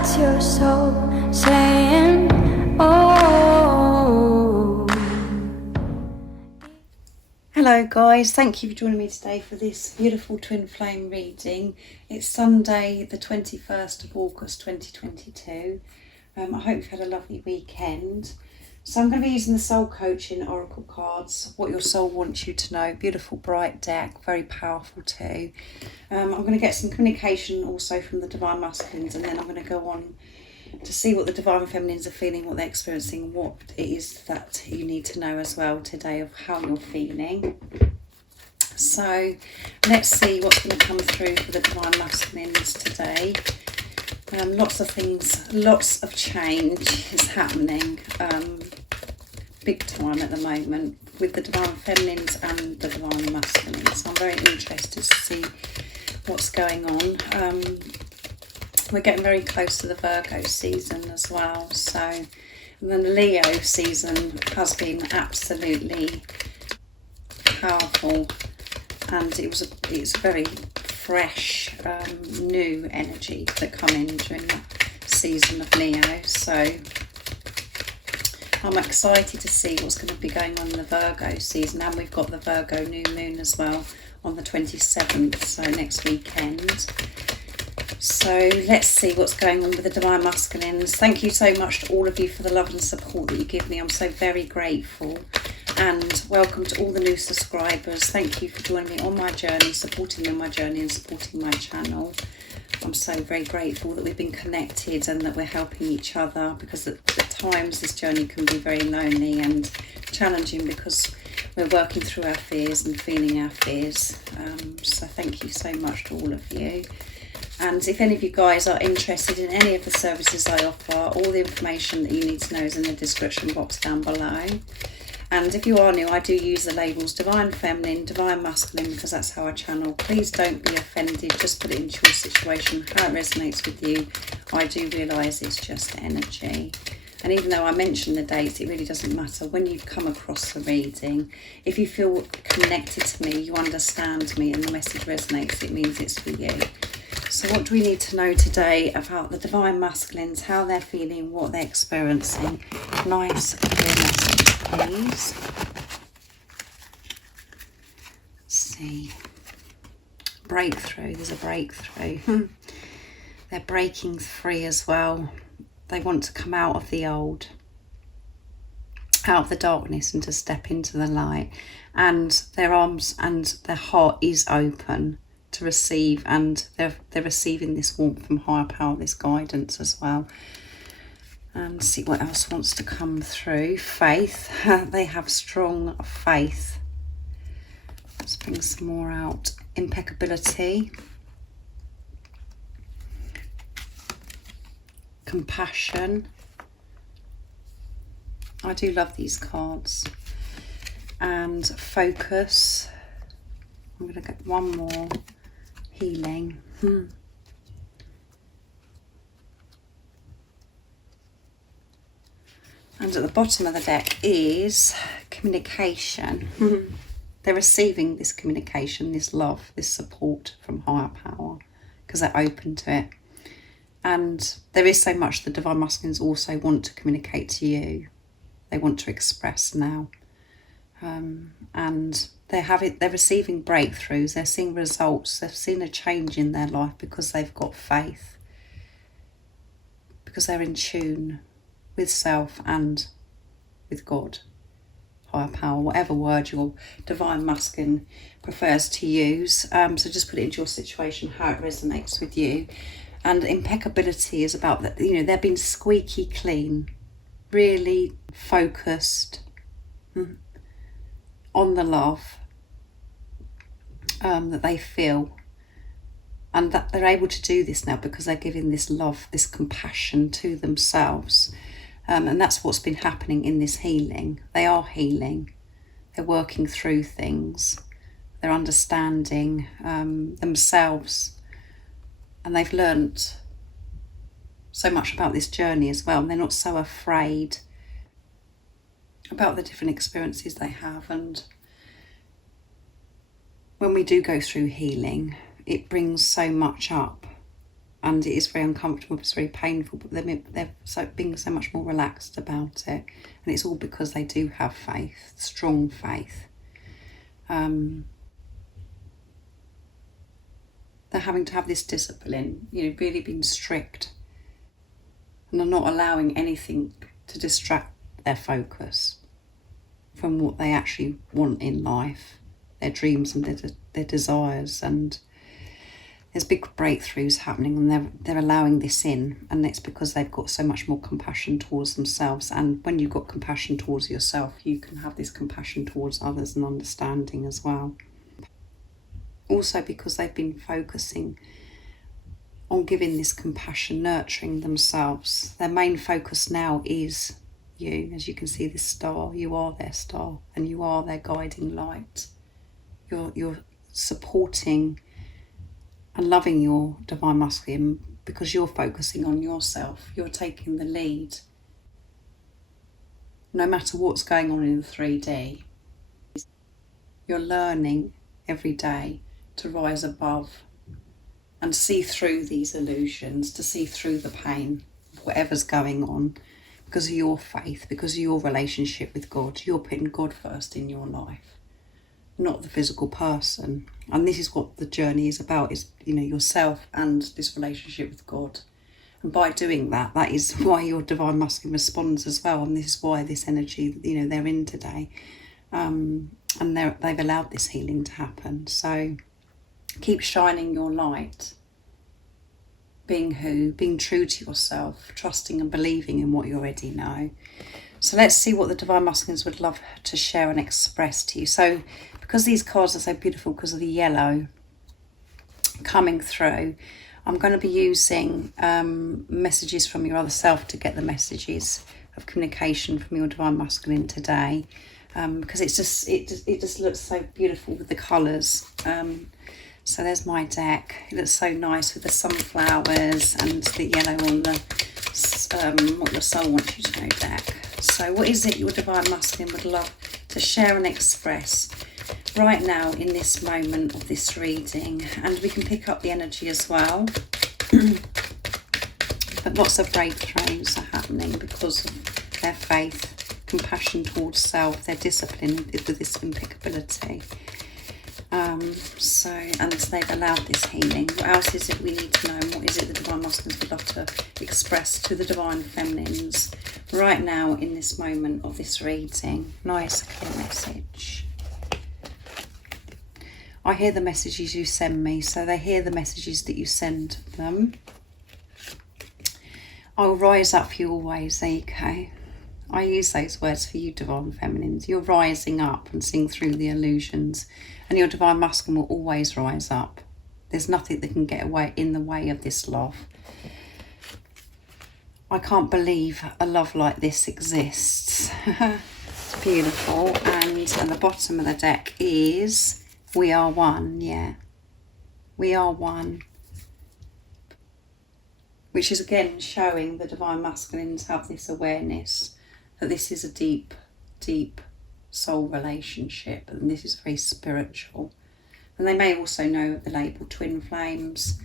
That's your soul saying, oh. Hello guys, thank you for joining me today for this beautiful twin flame reading. It's Sunday the 21st of August 2022. I hope you've had a lovely weekend. So I'm going to be using the Soul Coaching Oracle cards, what your soul wants you to know. Beautiful bright deck, very powerful too. I'm going to get some communication also from the Divine Masculines, and then I'm going to go on to see what the Divine Feminines are feeling, what they're experiencing, what it is that you need to know as well today of how you're feeling. So let's see what's going to come through for the Divine Masculines today. Lots of things, lots of change is happening big time at the moment with the Divine Feminines and the Divine Masculines. So I'm very interested to see what's going on. We're getting very close to the Virgo season as well. So, and then the Leo season has been absolutely powerful, and it's very fresh, new energy that come in during the season of Leo. So I'm excited to see what's going to be going on in the Virgo season, and we've got the Virgo new moon as well on the 27th, so next weekend. So let's see what's going on with the Divine Masculines. Thank you so much to all of you for the love and support that you give me. I'm so very grateful. And welcome to all the new subscribers. Thank you for joining me on my journey, supporting me on my journey and supporting my channel. I'm so very grateful that we've been connected and that we're helping each other, because at times this journey can be very lonely and challenging because we're working through our fears and feeling our fears. So thank you so much to all of you. And if any of you guys are interested in any of the services I offer, all the information that you need to know is in the description box down below. And if you are new, I do use the labels Divine Feminine, Divine Masculine, because that's how I channel. Please don't be offended, just put it into your situation, how it resonates with you. I do realise it's just energy. And even though I mention the dates, it really doesn't matter. When you come across the reading, if you feel connected to me, you understand me and the message resonates, it means it's for you. So what do we need to know today about the Divine Masculines, how they're feeling, what they're experiencing? Nice clear message, please. Let's see. Breakthrough. There's a breakthrough. They're breaking free as well. They want to come out of the old, out of the darkness, and to step into the light. And their arms and their heart is open to receive, and they're receiving this warmth from higher power, this guidance as well. And see what else wants to come through. Faith. They have strong faith. Let's bring some more out. Impeccability. Compassion. I do love these cards. And focus. I'm going to get one more. Healing. And at the bottom of the deck is communication. They're receiving this communication, this love, this support from higher power, because they're open to it. And there is so much the Divine Masculines also want to communicate to you. They want to express now. And they're receiving breakthroughs, they're seeing results, they've seen a change in their life because they've got faith, because they're in tune with self and with God, higher power, whatever word your Divine Masculine prefers to use. So just put it into your situation, how it resonates with you. And impeccability is about that, you know, they're being squeaky clean, really focused on the love that they feel, and that they're able to do this now because they're giving this love, this compassion to themselves, and that's what's been happening in this healing. They are healing, they're working through things, they're understanding themselves, and they've learnt so much about this journey as well, and they're not so afraid about the different experiences they have. And when we do go through healing, it brings so much up and it is very uncomfortable, it's very painful, but they're being so much more relaxed about it, and it's all because they do have faith, strong faith. They're having to have this discipline, really being strict, and they're not allowing anything to distract their focus from what they actually want in life, their dreams and their desires. And there's big breakthroughs happening, and they're allowing this in, and it's because they've got so much more compassion towards themselves. And when you've got compassion towards yourself, you can have this compassion towards others and understanding as well. Also because they've been focusing on giving this compassion, nurturing themselves. Their main focus now is you. As you can see, this star, you are their star, and you are their guiding light. You're supporting and loving your divine masculine because you're focusing on yourself. You're taking the lead. No matter what's going on in the 3D, you're learning every day to rise above and see through these illusions, to see through the pain, whatever's going on, because of your faith, because of your relationship with God. You're putting God first in your life, not the physical person. And this is what the journey is about, is yourself and this relationship with God. And by doing that, that is why your divine masculine responds as well. And this is why this energy, they're in today. And they've allowed this healing to happen. So keep shining your light, being true to yourself, trusting and believing in what you already know. So let's see what the divine masculines would love to share and express to you. So because these cards are so beautiful because of the yellow coming through, I'm going to be using messages from your other self to get the messages of communication from your divine masculine today, because it just looks so beautiful with the colours. So there's my deck. It looks so nice with the sunflowers and the yellow on the what your soul wants you to know deck. So what is it your divine masculine would love to share and express right now in this moment of this reading? And we can pick up the energy as well. But lots of breakthroughs are happening because of their faith, compassion towards self, their discipline with this impeccability. And they've allowed this healing. What else is it we need to know? And what is it the divine masculines would love to express to the divine feminines right now in this moment of this reading? Nice clear message. I hear the messages you send me, so they hear the messages that you send them. I'll rise up for you always. There you go. I use those words for you, divine feminines. You're rising up and seeing through the illusions, and your divine masculine will always rise up. There's nothing that can get in the way of this love. I can't believe a love like this exists. It's beautiful. And the bottom of the deck is we are one. Yeah, we are one. Which is again showing the divine masculines have this awareness that this is a deep, deep soul relationship, and this is very spiritual. And they may also know the label twin flames,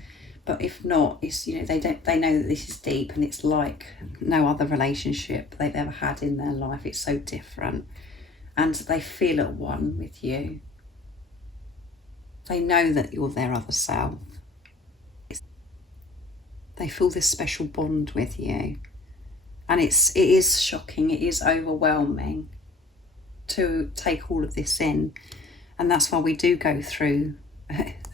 but if not, it's they know that this is deep, and it's like no other relationship they've ever had in their life. It's so different, and they feel at one with you. They know that you're their other self. They feel this special bond with you. And it is shocking, it is overwhelming to take all of this in. And that's why we do go through,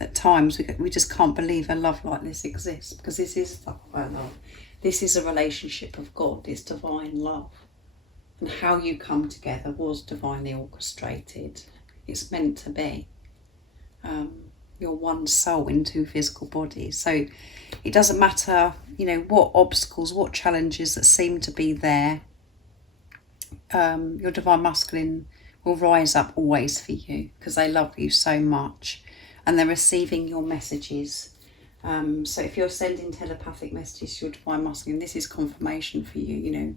at times, we just can't believe a love like this exists, because this is the love. This is a relationship of God, it's divine love. And how you come together was divinely orchestrated. It's meant to be. You're one soul in two physical bodies. So it doesn't matter, what obstacles, what challenges that seem to be there. Your divine masculine will rise up always for you because they love you so much, and they're receiving your messages. So if you're sending telepathic messages to your divine masculine, this is confirmation for you.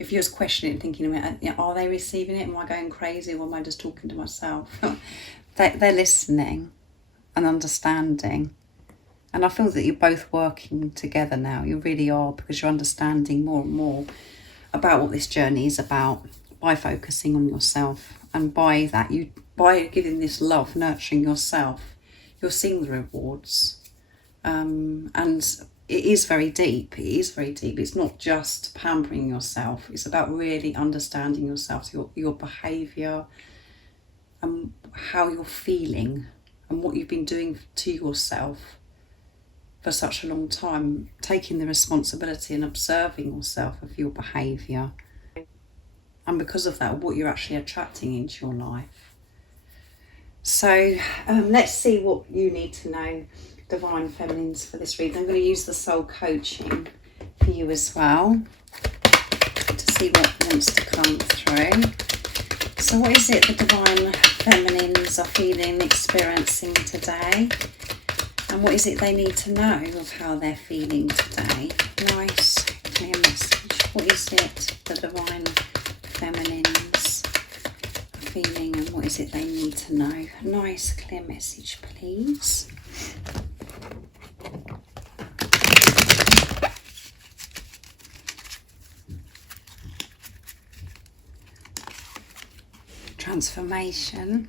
If you're just questioning and thinking, are they receiving it? Am I going crazy, or am I just talking to myself? They're listening and understanding, And I feel that you're both working together now. You really are, because you're understanding more and more about what this journey is about by focusing on yourself. And by that, by giving this love, nurturing yourself, you're seeing the rewards. And it is very deep. It is very deep. It's not just pampering yourself. It's about really understanding yourself, your behaviour, and how you're feeling, and what you've been doing to yourself for such a long time, taking the responsibility and observing yourself of your behaviour. And because of that, what you're actually attracting into your life. So let's see what you need to know, Divine Feminines, for this reading. I'm going to use the soul coaching for you as well to see what wants to come through. So what is it the Divine Feminines are feeling, experiencing today? And what is it they need to know of how they're feeling today? Nice, clear message. What is it the Divine Feminines are feeling, and what is it they need to know? Nice, clear message, please. Transformation.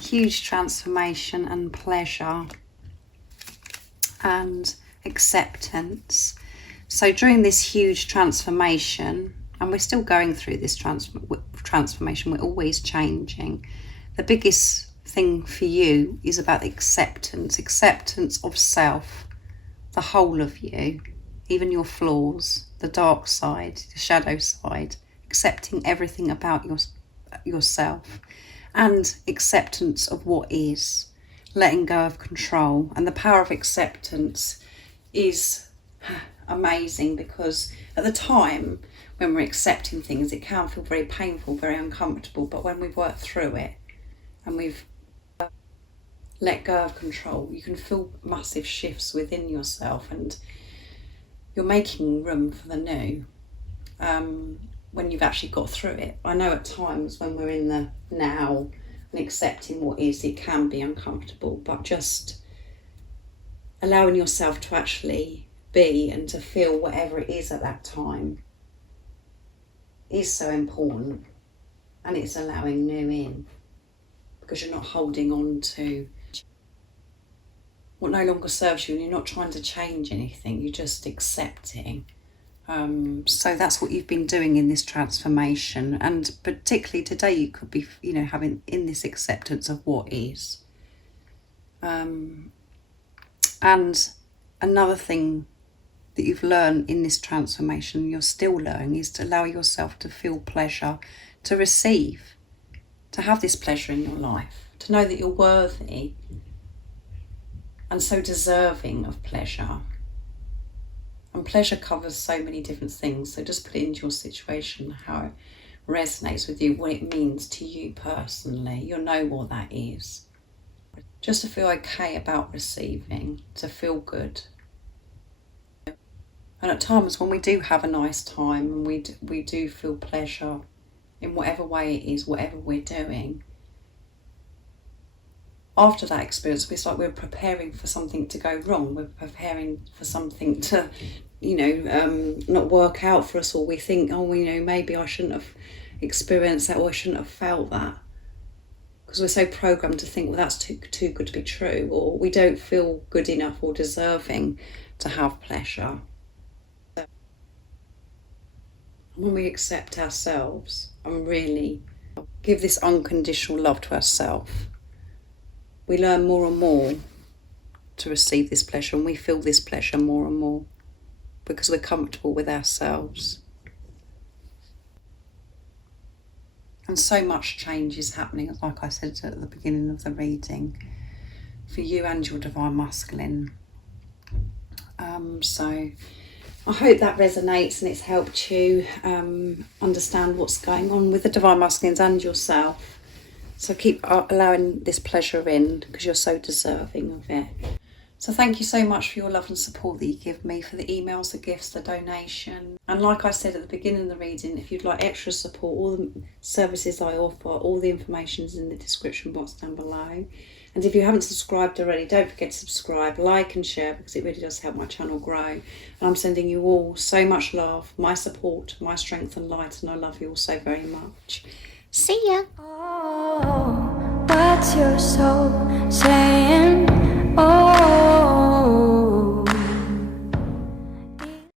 Huge transformation and pleasure and acceptance. So during this huge transformation, and we're still going through this transformation, we're always changing. The biggest thing for you is about acceptance of self, the whole of you, even your flaws, the dark side, the shadow side, accepting everything about yourself, and acceptance of what is, letting go of control. And the power of acceptance is amazing, because at the time when we're accepting things, it can feel very painful, very uncomfortable, but when we've worked through it and we've let go of control, you can feel massive shifts within yourself, and you're making room for the new when you've actually got through it. I know at times when we're in the now and accepting what is, it can be uncomfortable, but just allowing yourself to actually be and to feel whatever it is at that time is so important. And it's allowing new in, because you're not holding on to what no longer serves you, and you're not trying to change anything, you're just accepting. So that's what you've been doing in this transformation, and particularly today you could be, having in this acceptance of what is. And another thing that you've learned in this transformation, you're still learning, is to allow yourself to feel pleasure, to receive, to have this pleasure in your life, to know that you're worthy and so deserving of pleasure. And pleasure covers so many different things, so just put it into your situation, how it resonates with you, what it means to you personally. You'll know what that is. Just to feel okay about receiving, to feel good. And at times when we do have a nice time and we do feel pleasure in whatever way it is, whatever we're doing, after that experience, it's like we're preparing for something to go wrong. We're preparing for something to, not work out for us, or we think, maybe I shouldn't have experienced that, or I shouldn't have felt that. Because we're so programmed to think, well, that's too good to be true, or we don't feel good enough or deserving to have pleasure. When we accept ourselves and really give this unconditional love to ourselves, we learn more and more to receive this pleasure, and we feel this pleasure more and more because we're comfortable with ourselves. And so much change is happening, like I said at the beginning of the reading, for you and your Divine Masculine. So I hope that resonates and it's helped you understand what's going on with the Divine Masculines and yourself. So keep allowing this pleasure in, because you're so deserving of it. So thank you so much for your love and support that you give me, for the emails, the gifts, the donation. And like I said at the beginning of the reading, if you'd like extra support, all the services I offer, all the information is in the description box down below. And if you haven't subscribed already, don't forget to subscribe, like and share, because it really does help my channel grow. And I'm sending you all so much love, my support, my strength and light, and I love you all so very much. See ya. Oh, what's your soul saying?